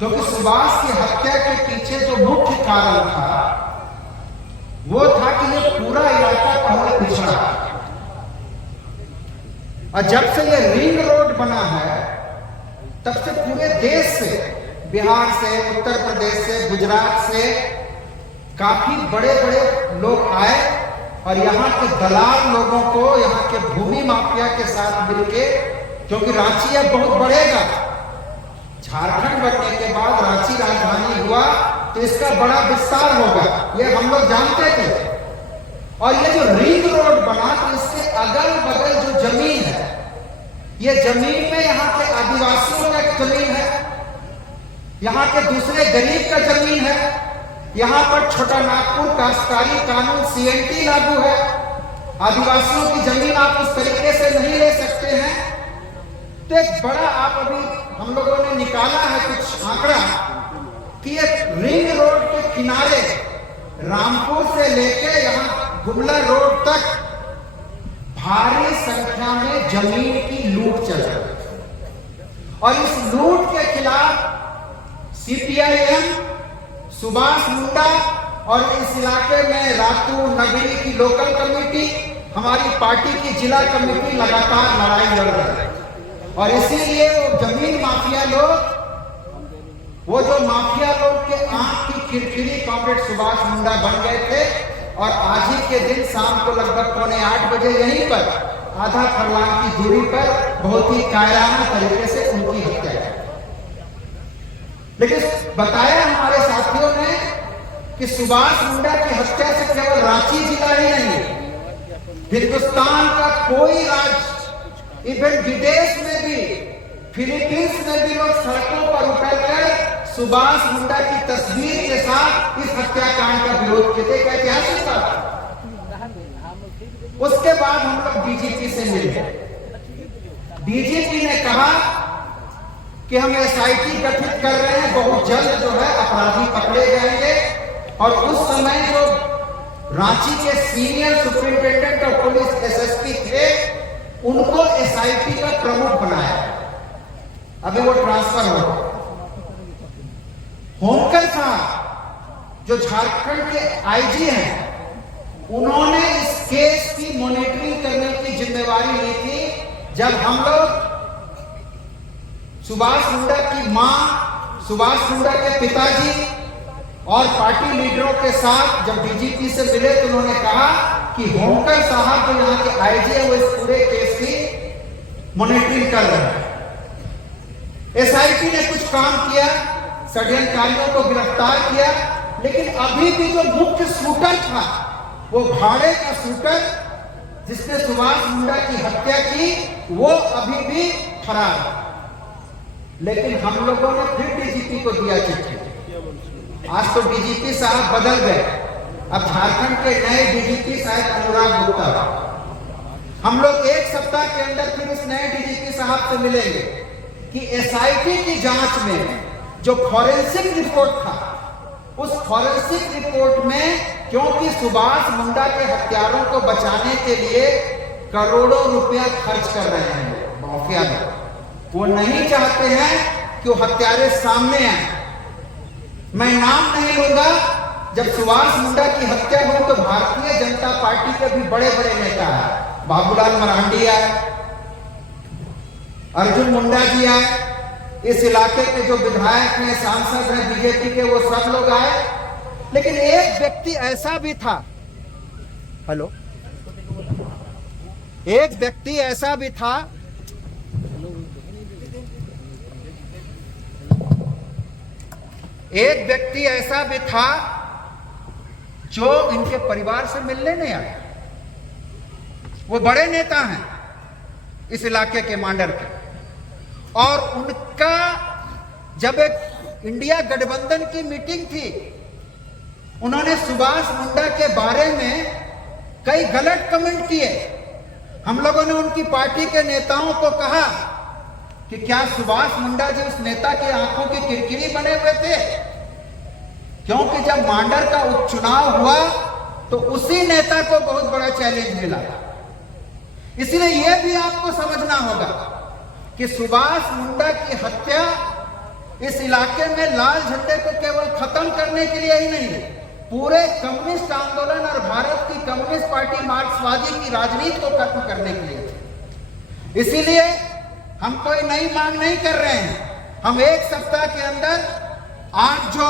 क्योंकि सुभाष की हत्या के पीछे जो मुख्य कारण था वो था कि ये पूरा इलाका पहले पिछड़ा, और जब से ये रिंग रोड बना है तब से पूरे देश से, बिहार से, उत्तर प्रदेश से, गुजरात से काफी बड़े बड़े लोग आए और यहाँ के दलाल लोगों को, यहाँ के भूमि माफिया के साथ मिलके, क्योंकि रांची अब बहुत बढ़ेगा, झारखंड बनने के बाद रांची राजधानी हुआ तो इसका बड़ा विस्तार होगा, ये हम लोग जानते थे। और ये जो रिंग रोड बना तो इसके अगल बगल जो जमीन है, ये जमीन में यहाँ के आदिवासियों का जमीन है, यहाँ के दूसरे गरीब का जमीन है, यहाँ पर छोटा नागपुर काश्तकारी कानून CNT लागू है, आदिवासियों की जमीन आप उस तरीके से नहीं ले सकते हैं। तो एक बड़ा, आप अभी हम लोगों ने निकाला है कुछ आंकड़ा कि ये रिंग रोड के किनारे रामपुर से लेके यहाँ गुमला रोड तक भारी संख्या में जमीन की लूट चल रही है, और इस लूट के खिलाफ CPIM, सुभाष मुंडा और इस इलाके में रातू नगरी की लोकल कमेटी, हमारी पार्टी की जिला कमेटी लगातार लड़ाई लड़ रही है। और इसीलिए वो जमीन माफिया लोग, वो जो माफिया लोग के आंख की किरकिरी कॉमरेड सुभाष मुंडा बन गए थे, और आज ही के दिन शाम को लगभग 7:45 बजे यहीं पर आधा फरलांग की दूरी पर बहुत ही कायराना तरीके से उनकी हत्या की। लेकिन बताया हमारे साथियों ने कि सुभाष मुंडा की हत्या से केवल रांची जिला ही नहीं, हिंदुस्तान का कोई राज्य, इवन विदेश में भी, फिलीपींस में भी लोग सड़कों पर उतरकर सुभाष मुंडा की तस्वीर के साथ इस हत्याकांड का विरोध किए थे। क्या ऐतिहासिक बात। उसके बाद हम लोग DGP से मिले, DGP ने कहा कि हम SIT गठित कर रहे हैं, बहुत जल्द जो है अपराधी पकड़े जाएंगे। और उस समय जो रांची के senior superintendent of police SSP थे, उनको SIT का प्रमुख बनाया, अभी वो ट्रांसफर हो। होमकर साहब जो झारखंड के IG हैं, उन्होंने इस केस की मॉनिटरिंग करने की जिम्मेवारी ली थी। जब हम लोग सुभाष मुंडा की मां, सुभाष मुंडा के पिताजी और पार्टी लीडरों के साथ जब DGP से मिले तो उन्होंने कहा कि होमकर साहब जो यहाँ के IG है वो इस पूरे केस की मॉनिटरिंग कर रहे हैं। SIT ने कुछ काम किया, षड्यंत्रकारियों को गिरफ्तार किया, लेकिन अभी भी जो मुख्य शूटर था, वो भाड़े का शूटर जिसने सुभाष मुंडा की हत्या की, वो अभी भी फरार है। लेकिन हम लोगों ने फिर DGP को दिया चिट्ठी। आज तो DGP साहब बदल गए, अब झारखंड के नए DGP साहब अनुराग गुप्ता। हम लोग एक सप्ताह के अंदर फिर इस नए DGP साहब से मिलेंगे कि SIT की जांच में जो फॉरेंसिक रिपोर्ट था, उस फॉरेंसिक रिपोर्ट में, क्योंकि सुभाष मुंडा के हत्यारों को बचाने के लिए करोड़ों रुपया खर्च कर रहे हैं माफिया लोग, वो नहीं चाहते हैं कि वो हत्यारे सामने आए। मैं नाम नहीं लूंगा, जब सुभाष मुंडा की हत्या हुई तो भारतीय जनता पार्टी के भी बड़े बड़े नेता हैं, बाबूलाल मरांडी आए, अर्जुन मुंडा जी आए, इस इलाके के जो विधायक हैं, सांसद हैं BJP के, वो सब लोग आए। लेकिन एक व्यक्ति ऐसा भी था, हेलो, एक व्यक्ति ऐसा भी था जो इनके परिवार से मिलने नहीं आया। वो बड़े नेता हैं इस इलाके के, मांडर के, और उनका जब एक इंडिया गठबंधन की मीटिंग थी, उन्होंने सुभाष मुंडा के बारे में कई गलत कमेंट किए। हम लोगों ने उनकी पार्टी के नेताओं को कहा कि क्या सुभाष मुंडा जी उस नेता की आंखों की किरकिरी बने हुए थे? क्योंकि जब मांडर का उपचुनाव हुआ तो उसी नेता को बहुत बड़ा चैलेंज मिला। इसलिए यह भी आपको समझना होगा कि सुभाष मुंडा की हत्या इस इलाके में लाल झंडे को केवल खत्म करने के लिए ही नहीं, पूरे कम्युनिस्ट आंदोलन और भारत की कम्युनिस्ट पार्टी मार्क्सवादी की राजनीति को खत्म करने के लिए थे। इसीलिए हम कोई नई मांग नहीं कर रहे हैं। हम एक सप्ताह के अंदर आज जो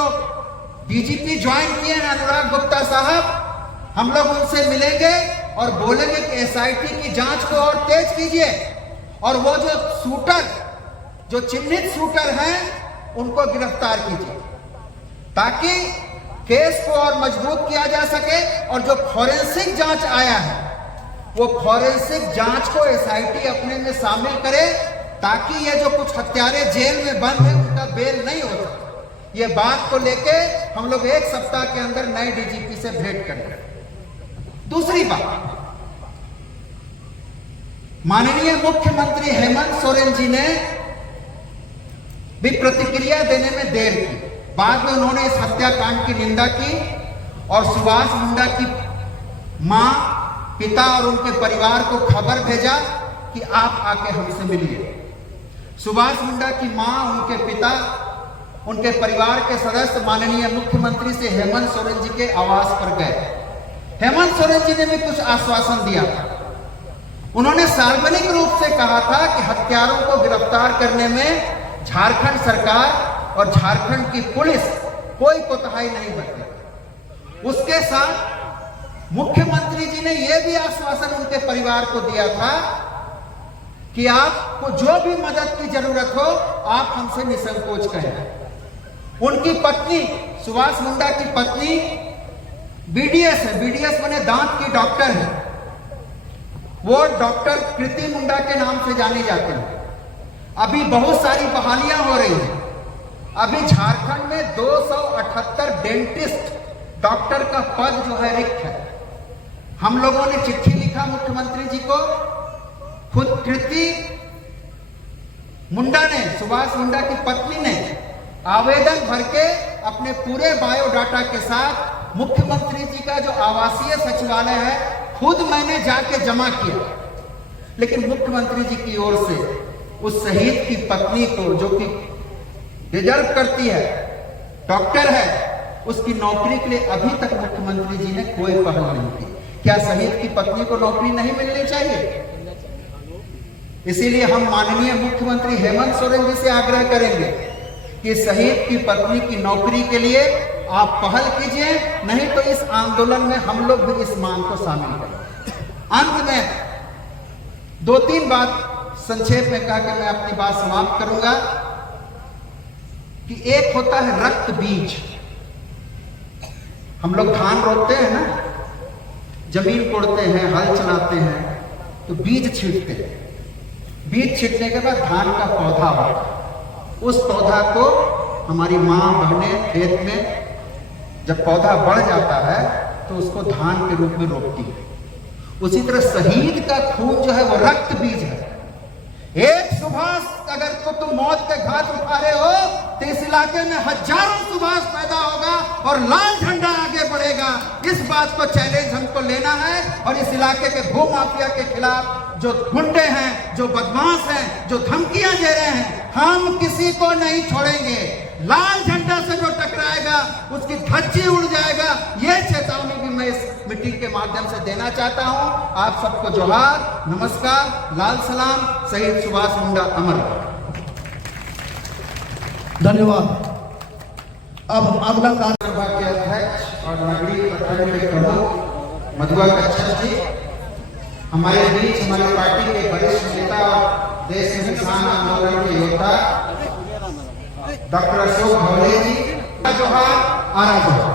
डीजीपी ज्वाइन किए हैं अनुराग गुप्ता साहब, हम लोग उनसे मिलेंगे और बोलेंगे कि एसआईटी की जांच को और तेज कीजिए और वो जो शूटर, जो चिन्हित शूटर हैं, उनको गिरफ्तार कीजिए ताकि केस को और मजबूत किया जा सके। और जो फॉरेंसिक जांच आया है वो फॉरेंसिक जांच को एसआईटी अपने में शामिल करे ताकि ये जो कुछ हत्यारे जेल में बंद है उनका बेल नहीं हो सके। ये बात को लेके हम लोग एक सप्ताह के अंदर नए डीजीपी से भेंट करेंगे। दूसरी बात, माननीय मुख्यमंत्री हेमंत सोरेन जी ने भी प्रतिक्रिया देने में देर की। बाद में उन्होंने इस हत्याकांड की निंदा की और सुभाष मुंडा की मां, पिता और उनके परिवार को खबर भेजा कि आप आके हमसे मिलिए। सुभाष मुंडा की मां, उनके पिता, उनके परिवार के सदस्य माननीय मुख्यमंत्री से हेमंत सोरेन जी के आवास पर गए। हेमंत सोरेन जी ने भी कुछ आश्वासन दिया था। उन्होंने सार्वजनिक रूप से कहा था कि हत्यारों को गिरफ्तार करने में झारखंड सरकार और झारखंड की पुलिस कोई कोताही नहीं बरतेगी। उसके साथ मुख्यमंत्री जी ने यह भी आश्वासन उनके परिवार को दिया था कि आपको जो भी मदद की जरूरत हो आप हमसे निसंकोच कहें। उनकी पत्नी, सुभाष मुंडा की पत्नी बीडीएस है, बीडीएस माने दांत की डॉक्टर है। वो डॉक्टर कृति मुंडा के नाम से जाने जाते हैं। अभी बहुत सारी बहालियां हो रही हैं। अभी झारखंड में 278 डेंटिस्ट डॉक्टर का पद जो है रिक्त है। हम लोगों ने चिट्ठी लिखा मुख्यमंत्री जी को। खुद कृति मुंडा ने, सुभाष मुंडा की पत्नी ने आवेदन भर के अपने पूरे बायोडाटा के साथ मुख्यमंत्री जी का जो आवासीय सचिवालय है खुद मैंने जाके जमा किया। लेकिन मुख्यमंत्री जी की ओर से उस शहीद की पत्नी को, जो कि डिजर्व करती है, डॉक्टर है, उसकी नौकरी के लिए अभी तक मुख्यमंत्री जी ने कोई पहल नहीं की। क्या शहीद की पत्नी को नौकरी नहीं मिलनी चाहिए? इसीलिए हम माननीय मुख्यमंत्री हेमंत सोरेन जी से आग्रह करेंगे कि शहीद की पत्नी की नौकरी के लिए आप पहल कीजिए, नहीं तो इस आंदोलन में हम लोग भी इस मांग को शामिल करें। अंत में 2-3 बात संक्षेप में कह के मैं अपनी बात समाप्त करूंगा कि एक होता है रक्त बीज। हम लोग धान रोपते हैं ना, जमीन कोड़ते हैं, हल चलाते हैं, तो बीज छींटते हैं। बीज छींटने के बाद धान का पौधा होता है। उस पौधा को हमारी माँ बहनें खेत में जब पौधा बढ़ जाता है तो उसको धान के रूप में रोपती है। उसी तरह शहीद का खून जो है वो रक्त बीज है। एक सुभाष अगर तुम मौत के घाट उठा रहे हो तो इस इलाके में हजारों सुभाष पैदा होगा और लाल झंडा आगे बढ़ेगा। इस बात को चैलेंज हमको लेना है और इस इलाके के भू माफिया के खिलाफ जो गुंडे हैं, जो बदमाश हैं, जो धमकियां दे रहे हैं, हम किसी को नहीं छोड़ेंगे। लाल झंडा से जो टकराएगा उसकी धज्जी उड़ जाएगा। यह चेतावनी भी मैं इस मीटिंग के माध्यम से देना चाहता हूं। आप सबको जोहार, नमस्कार, लाल सलाम। शहीद सुभाष मुंडा अमर। धन्यवाद। अब अगला सभा के अध्यक्ष और नगरीय प्रखंड के प्रमुख मधुआ कच्छप जी हमारे बीच, हमारी पार्टी के वरिष्ठ नेता और देश में किसान आंदोलन के योद्धा डॉक्टर अशोक भवले जी, जोहार, आरा जोहार।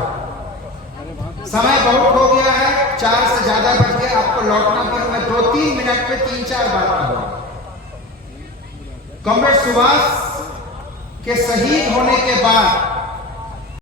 समय बहुत हो गया है, 4 से ज्यादा बज गए, आपको लौटना पर मैं 2-3 मिनट में 3-4 बात करूंगा। कॉमरेड सुभाष के शहीद होने के बाद